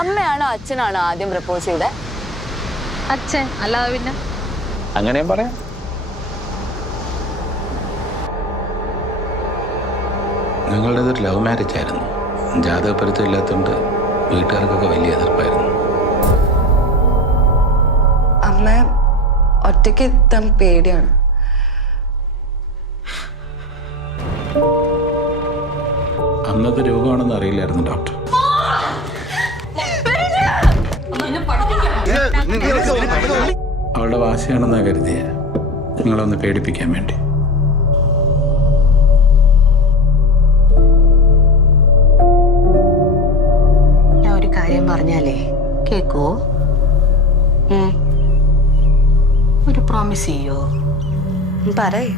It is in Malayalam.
അമ്മയാണോ അച്ഛനാണോ ആദ്യം പ്രപ്പോസ് ചെയ്തത്? അച്ഛൻ. അല്ലാതെ പിന്നെ അങ്ങനെയും പറയാം. ഞങ്ങളുടേതൊരു ലവ് മാരേജ് ആയിരുന്നു. ജാതകപ്പരുത്തം ഇല്ലാത്തതുകൊണ്ട് വീട്ടുകാർക്കൊക്കെ വലിയ എതിർപ്പായിരുന്നു. അമ്മ ഒറ്റയ്ക്ക് എത്താൻ പേടിയാണ്. അന്നത്തെ രോഗമാണെന്ന് അറിയില്ലായിരുന്നു ഡോക്ടർ. അവളുടെ വാശിയാണെന്നാ കരുതിയ നിങ്ങളൊന്ന് പേടിപ്പിക്കാൻ വേണ്ടി. ഞാൻ ഒരു കാര്യം പറഞ്ഞാലേ കേക്കോ? ഒരു പ്രോമിസ് ചെയ്യോ? പറയേ.